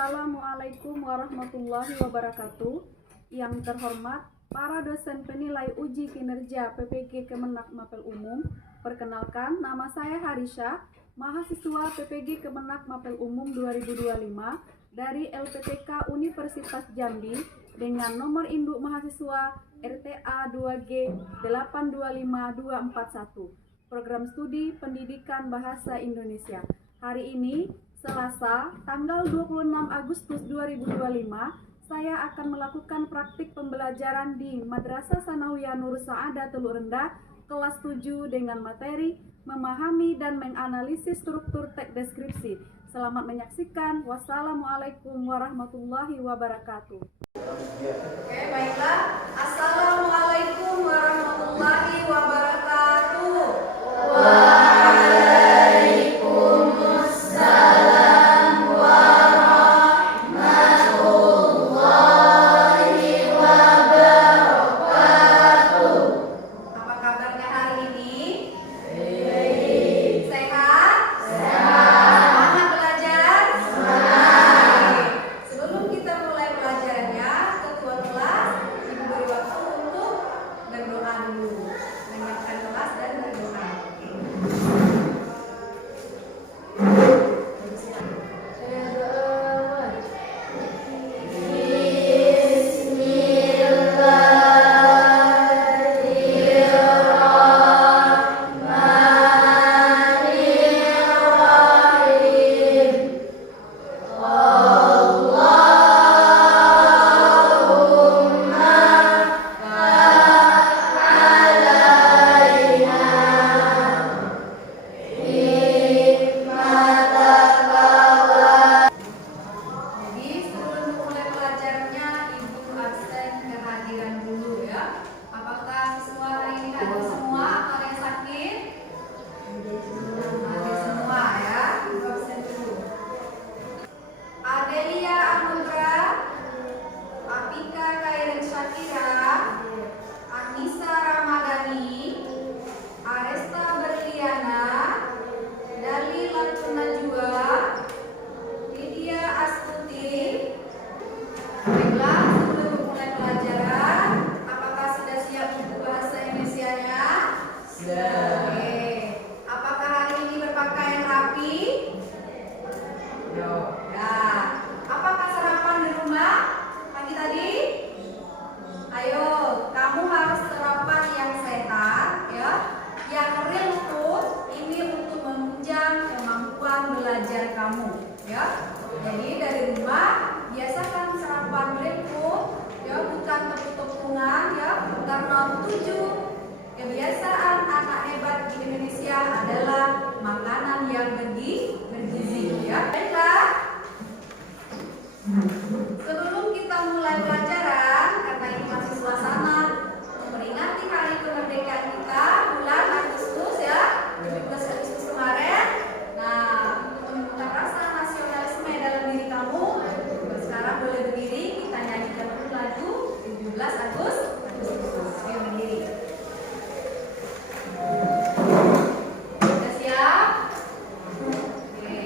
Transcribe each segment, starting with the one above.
Assalamualaikum warahmatullahi wabarakatuh. Yang terhormat para dosen penilai uji kinerja PPG Kemenak Mapel Umum. Perkenalkan, nama saya Harisha, mahasiswa PPG Kemenak Mapel Umum 2025 dari LPTK Universitas Jambi dengan nomor induk mahasiswa RTA 2G 825241. Program Studi Pendidikan Bahasa Indonesia. Hari ini Selasa, tanggal 26 Agustus 2025, saya akan melakukan praktik pembelajaran di Madrasah Sanawiyah Nur Sa'adah Teluk Rendah, kelas 7 dengan materi memahami dan menganalisis struktur teks deskripsi. Selamat menyaksikan. Wassalamualaikum warahmatullahi wabarakatuh. Oke, baiklah. Assalamualaikum warahmatullahi wabarakatuh. Belajar kamu, ya. Jadi dari rumah biasakan sarapan berikut, ya, bukan tepung-tepungan, ya, karena 7 kebiasaan anak hebat di Indonesia adalah makanan yang bergizi, ya. Baiklah. Sebelum kita mulai pelajaran, karena ini masih suasana memperingati hari kemerdekaan kita bulan Agustus, ya, 17 Agustus kemarin. Rasa nasionalisme dalam diri kamu. Sekarang boleh berdiri, kita nyanyikan dulu lagu 17 Agustus. Ayo berdiri. Sudah siap? Oke.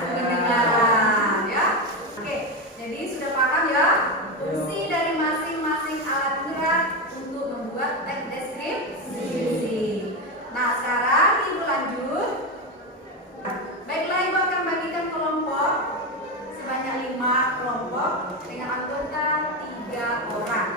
pendengaran ya. Oke, jadi sudah paham ya fungsi dari masing-masing alat gerak untuk membuat teks deskripsi. Nah, sekarang Ibu lanjut. Baiklah, Ibu akan bagikan kelompok sebanyak 5 kelompok dengan anggota 3 orang.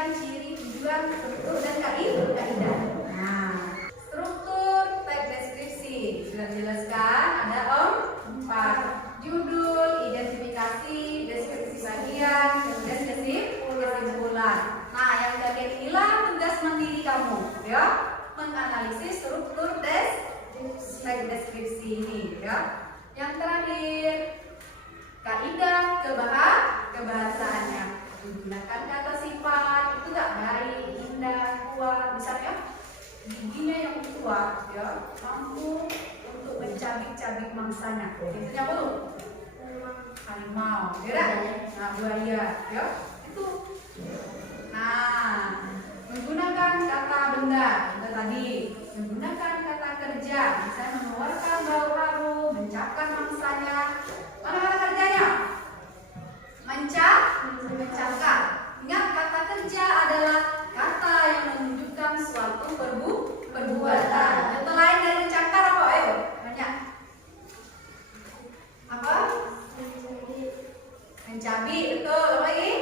kemudian ciri, tujuan, struktur, dan kaidah. Nah, struktur teks deskripsi sudah dijelaskan, ada 4: judul, identifikasi, deskripsi bagian, kemudian kesimpulan. Nah, yang bagian inilah tugas mandiri kamu, ya, menganalisis struktur teks deskripsi ini, ya. Yang terakhir, kaidah kebahasaannya. Menggunakan kata sifat itu gak baik, indah, kuat, misalnya giginya yang kuat, ya, mampu untuk mencabik-cabik mangsanya. Intinya apa tuh? Harimau, ya. Nah, buaya, ya. Itu. Nah, menggunakan kata benda, kita tadi menggunakan kata kerja, misalnya mengeluarkan bau harum, mencapkan mangsanya. Mana kata kerjanya? Mencapkan. Ingat, kata kerja adalah kata yang menunjukkan suatu perbuatan. Contoh lain dari mencapkan apa? Ayo, banyak. Apa? Mencabik, betul. Apa lagi?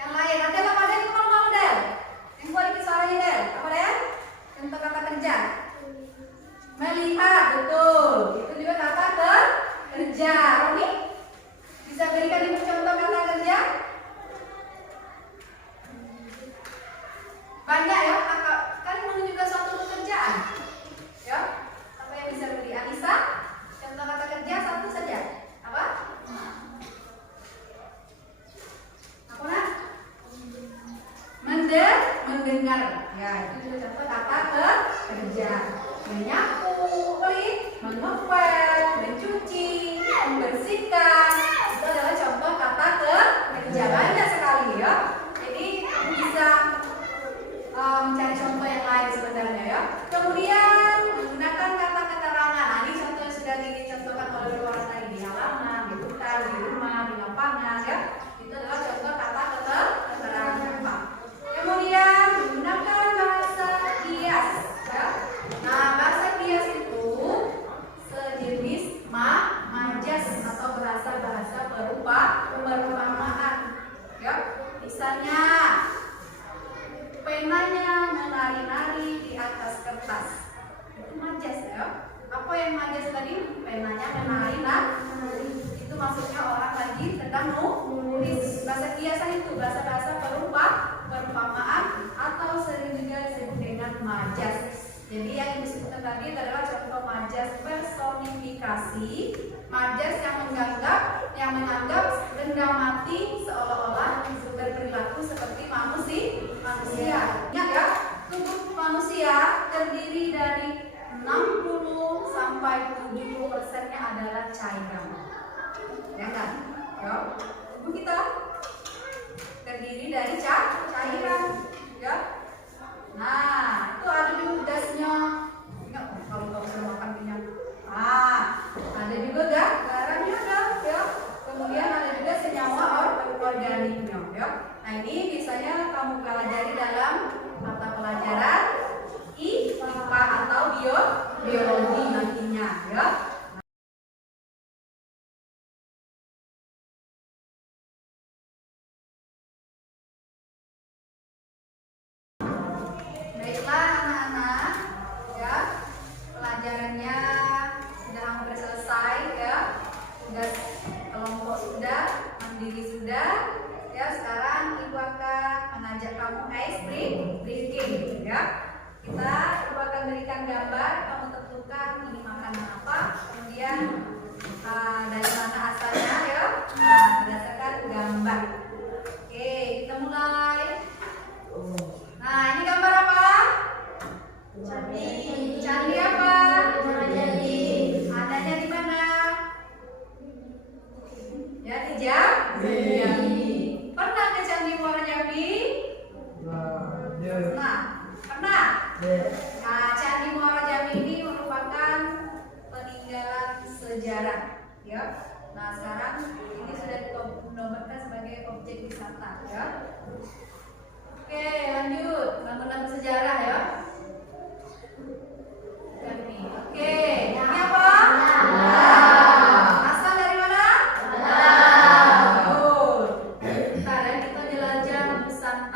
Yang lain, ada apa ada yang mau Del? Yang kuat dikit suaranya Del. Apa Del? Contoh kata kerja. Melihat, betul. Itu juga kata kerja. Roni, bisa berikan ibu contoh kata kerja? Banyak ya, kan menunjukkan suatu pekerjaan. Ya, apa yang bisa beri? Anissa, contoh kata kerja satu saja. Apa? Apa nak? Mendengar. Ya, itu juga contoh kata kerja. Menyapu, mengepel, mencuci, membersihkan. Itu adalah contoh kata kerja. Banyak sekali ya. Jadi kamu bisa mencari contoh yang lain sebenarnya ya. Kemudian menggunakan kata keterangan. Nah, ini contoh yang sudah dicontohkan oleh orang tadi di halaman, di hutan, di rumah, di lapangan ya. Itu adalah contoh kata keterangan. Kemudian menggunakan bahasa kias ya. Nah, bahasa kias itu sejenis majas atau bahasa perumpamaan ya. Misalnya penanya menari-nari di atas kertas, itu majas ya. Apa yang majas tadi? Penanya menari-nari, itu maksudnya orang lagi sedang nulis. Bahasa kiasan itu bahasa-bahasa perumpamaan atau sering juga disebut dengan majas. Jadi yang disebutkan tadi adalah contoh majas personifikasi, majas yang menganggap benda mati seolah-olah berperilaku seperti manusia. Ingat ya, tubuh manusia terdiri dari 60 sampai 70%-nya adalah cairan. Ya kan? Ya. Tubuh kita terdiri dari cairan, ya. Nah, itu ada juga gasnya. Ingat kalau kamu sudah makan minyak. Ada juga garamnya ya. Kemudian ada juga senyawa organiknya ya. Nah, ini biasanya kamu pelajari dalam mata pelajaran IPA atau biologi nantinya ya. Baiklah anak-anak ya, pelajarannya sudah hampir selesai ya. Tugas kelompok sudah, mandiri sudah ya. Sekarang ibu akan mengajak kamu ice breaking ya. Kita ibu akan berikan gambar, kamu tentukan ini makanan apa, kemudian dari mana asalnya ya. Nah, berdasarkan gambar. Oke, kita mulai. Nah, ini gambar apa? Candi apa? Adanya di mana? Ya, di Jambi. Pernah ke Candi Muara Jambi? Pernah? Nah, Candi Muara Jambi ini merupakan peninggalan sejarah ya. Nah, sekarang ini sudah dinobatkan sebagai objek wisata ya. Oke, lanjut. Bangunan bersejarah ya. Oke, ini apa? Asal dari mana? Betul. Kita jelajah Nusantara.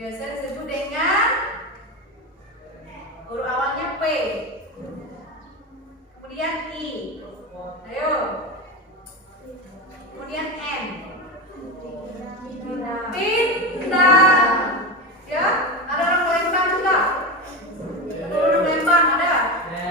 biasa disebut dengan huruf awalnya P, kemudian I, ayo, kemudian N, pindang, ya, ada orang Palembang juga, ada orang Palembang ada,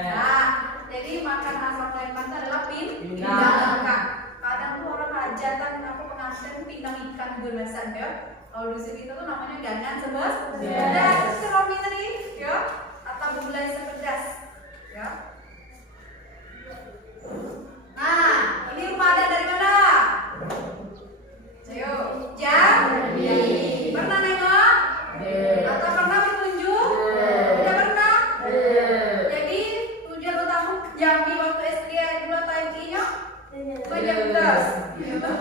nah, jadi makan asal Palembang itu adalah pindang ikan. Kadang tuh orang hajatan apa pengantin pindang ikan berbasan ya. Kalau di sini tuh namanya gangan sebes, dan seromi tadi, ya, atau bubulai sepedas, ya. Nah, ini rumah adat dari mana? Ayo, Jambi. Pernah nengok? Atau pernah berkunjung? Tidak pernah? Jadi tujuan utama Jambi waktu SD 2 tahun ini, Jambi.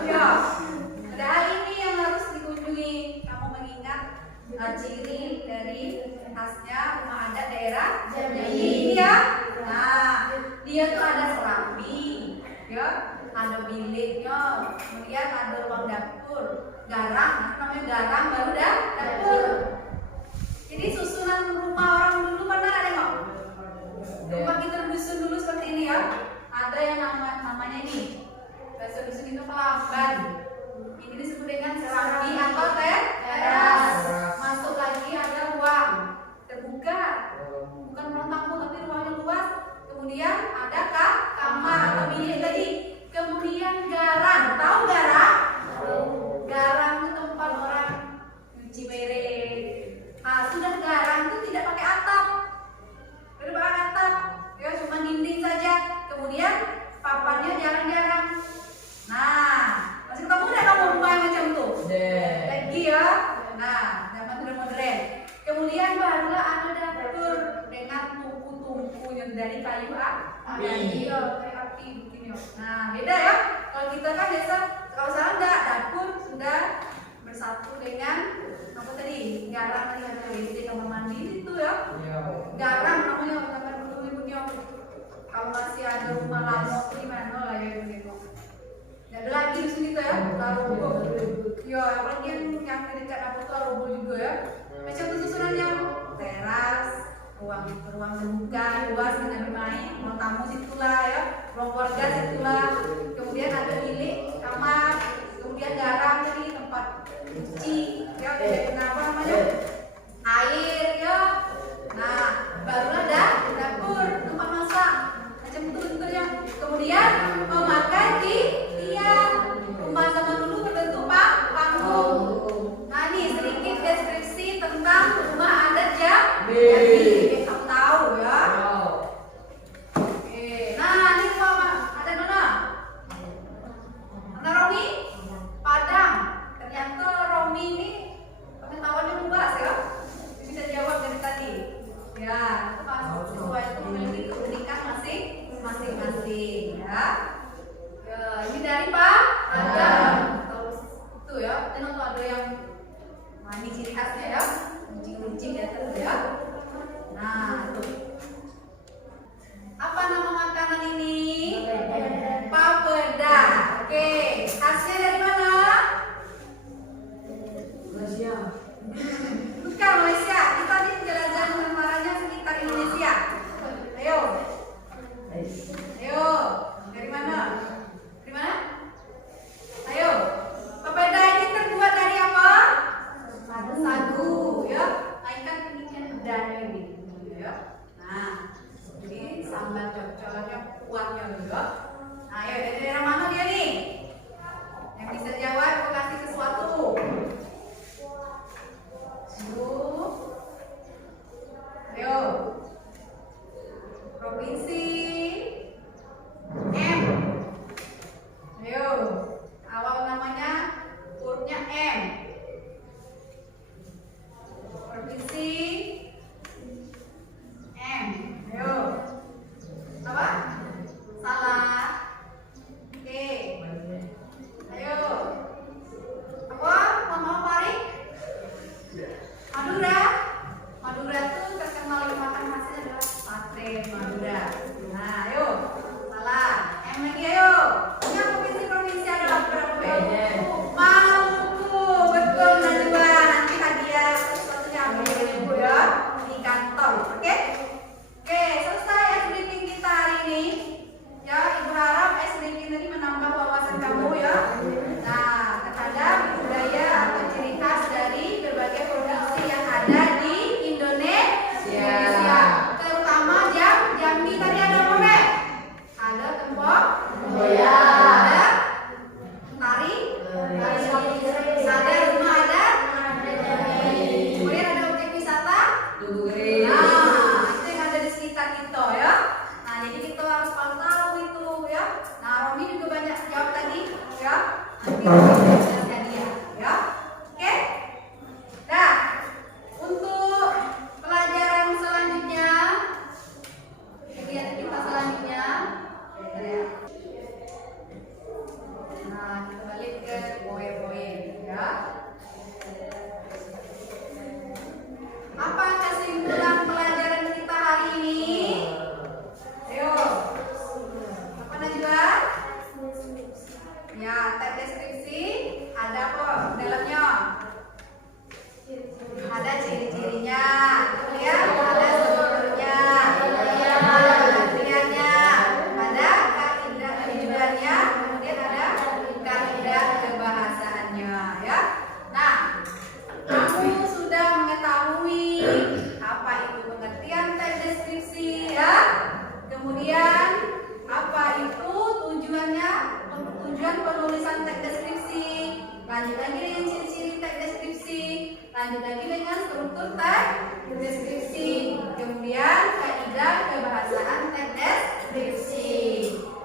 Ya. Padahal ini yang harus dikunjungi. Kamu mengingat ciri dari khasnya rumah adat daerah Jambi ini ya. Nah, dia tuh ada serambi, ya, ada biliknya, kemudian ada ruang dapur, garang, namanya garang baru dapur. Jadi susunan rumah orang dulu pernah ada nggak? Rumah kita dusun dulu seperti ini ya. Ada yang namanya ini. Bahasa dusun itu pelamban. Ini disebut dengan serambi atau teras. Masuk lagi ada ruang terbuka, bukan ruang tamu tapi ruangnya luas. Kemudian ada kamar atau bilik tadi. Kemudian garang, tahu garang? Garang itu tempat orang cuci piring. Nah, sudah garang itu tidak pakai atap, tidak pakai atap, ya cuma dinding saja. Kemudian papannya jarang-jarang. Nah, masih ketemu nggak kamu rumah yang macam itu? Lagi ya. Nah, zaman sudah modern. Kemudian barulah ada dapur dengan tungku-tungku yang dari kayu api, kayu api begini. Nah, beda ya. Kalau kita kan biasa, kalau sekarang enggak, dapur sudah bersatu dengan apa tadi? Garang tadi ada WC, kamar mandi itu ya. Garang namanya kamar dulu ibunya. Kalau masih ada rumah lama di mana lah ya begitu. Ada lagi di sini tuh ya, Larobo. Ya, apalagi yang dekat apa tuh Larobo juga ya. Macam itu susunannya, teras, ruang terbuka, luas dengan bermain, ruang tamu situlah ya, ruang keluarga situlah. Kemudian ada bilik, kamar, kemudian garang tadi tempat cuci, ya, apa namanya, air ya. Nah, barulah dapur, tempat masak, macam itu bentuknya. Kemudian memakai di tiang. Rumah zaman dulu berbentuk panggung. Nah, ini sedikit deskripsi tentang rumah adat Jambi. Kamu tahu ya. Oke. Nah, ini rumah adat mana? Mana Romi? Padang. Ternyata Romi ini pengetahuannya luas ya. Bisa jawab dari tadi. Ya, itu masuk siswa itu memiliki keunikan masing-masing ya. Ini dari Pak Adam. Itu ya. Dan untuk ada yang ini ciri khasnya ya, runcing-runcing ya terus ya. Nah, tuh. Apa nama makanan ini? Papeda. Oke, khasnya dari mana? Malaysia. Bukan Malaysia. Kita tadi menjelajah negaranya sekitar Indonesia. Ayo. Ayo. Dari mana? Dari mana? Ayo. Papeda ini terbuat dari apa? Sagu ya. Mainkan pendidikan dan ini ya. Nah, jadi sambal cocoknya kuahnya juga. Nah, ayo dari daerah mana dia nih? Yang bisa jawab aku kasih sesuatu. Ayo. Provinsi M. Ayo. Awal namanya hurufnya M. Provinsi M. Ayo. Apa? Salah. Oke. Ayo. Apa? Mama Farid? Madura. Madura tuh terkenal makan khasnya adalah sate Madura. Nah, ayo. Salah. M lagi ayo. Punya provinsi adalah berapa? Maluku. Betul Najwa. Nanti hadiah sesuatu prosesnya dia, ya. Oke? Nah, untuk pelajaran selanjutnya, kegiatan kita selanjutnya, nah kita balik ke poin-poin, ya. Apa kesimpulan pelajaran kita hari ini? Ayo, apa Najwa? Ya, teks deskripsi ada kok dalamnya. Ada ciri-cirinya, kemudian ada strukturnya, ada pengertiannya, ada kaidah tujuannya, kemudian ada kaidah kebahasaannya, ya. Nah, kamu sudah mengetahui apa itu pengertian teks deskripsi, ya. Kemudian apa itu tujuannya, tujuan penulisan teks deskripsi. Lanjut lagi dengan ciri-ciri teks deskripsi. Lanjut lagi dengan struktur teks deskripsi. Kemudian kaidah kebahasaan teks deskripsi.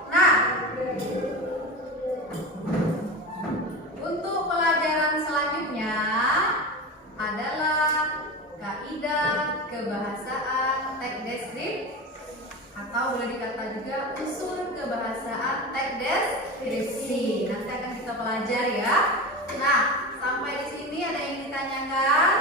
Nah, untuk pelajaran selanjutnya adalah kaidah kebahasaan teks deskripsi, atau boleh dikata juga unsur kebahasaan teks deskripsi. Nanti akan kita pelajari, ya. Nah, sampai di sini ada yang ditanyakan?